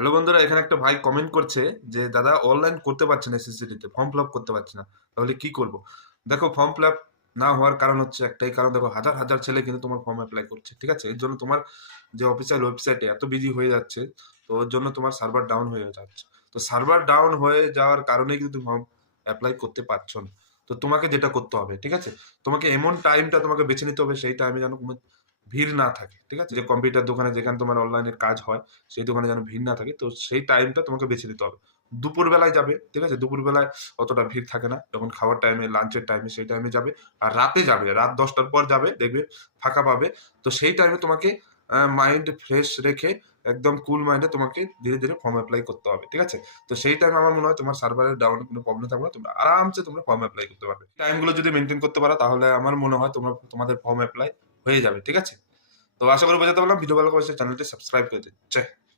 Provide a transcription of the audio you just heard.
Hello বন্ধুরা, এখানে একটা ভাই কমেন্ট করছে যে দাদা অনলাইন করতে পারছে না, এসএসসিতে ফর্ম ফিল আপ করতে পারছে না, তাহলে কি করব? দেখো, ফর্ম ফিল আপ না হওয়ার কারণ হচ্ছে একটাই কারণ। দেখো, হাজার হাজার ছেলে কিন্তু তোমার ফর্ম অ্যাপ্লাই করছে, ঠিক আছে? এর জন্য তোমার যে অফিসিয়াল ওয়েবসাইটে এত বিজি হয়ে যাচ্ছে, তো ওর জন্য তোমার সার্ভার ডাউন হয়ে যাচ্ছে। তো সার্ভার ডাউন হয়ে যাওয়ার কারণে কিন্তু তুমি ফর্ম অ্যাপ্লাই করতে পারছো না। তো তোমাকে যেটা করতে হবে, ঠিক আছে, তোমাকে এমন টাইমটা তোমাকে বেছে নিতে হবে, সেই টাইমে যেন কোনো ভিড় না থাকে, ঠিক আছে? যে কম্পিউটার দোকানে যেখানে তোমার অনলাইনের কাজ হয়, সেই দোকানে যেন ভিড় না থাকে। তো সেই টাইমটা তোমাকে বেছে নিতে হবে। দুপুরবেলায় যাবে, ঠিক আছে? দুপুরবেলায় অতটা ভিড় থাকে না, যখন খাওয়ার টাইমে, লাঞ্চের টাইমে, সেই টাইমে যাবে। আর রাতে যাবে, রাত ১০টার পর যাবে, দেখবে ফাঁকা পাবে। তো সেই টাইমে তোমাকে মাইন্ড ফ্রেশ রেখে একদম কুল মাইন্ডে তোমাকে ধীরে ধীরে ফর্ম অ্যাপ্লাই করতে হবে, ঠিক আছে? তো সেই টাইমে আমার মনে হয় তোমার সার্ভারের ডাউনে কোনো প্রবলেম থাকবে না, তোমরা আরামসে তোমরা ফর্ম অ্যাপ্লাই করতে পারবে। টাইমগুলো যদি মেনটেন করতে পারো, তাহলে আমার মনে হয় তোমাদের ফর্ম অ্যাপ্লাই হয়ে যাবে, ঠিক আছে? তো আশা করি বোঝাতে পারলাম। ভিডিও ভালো লাগলে চ্যানেলটি সাবস্ক্রাইব করে দিন। জয় হিন্দ।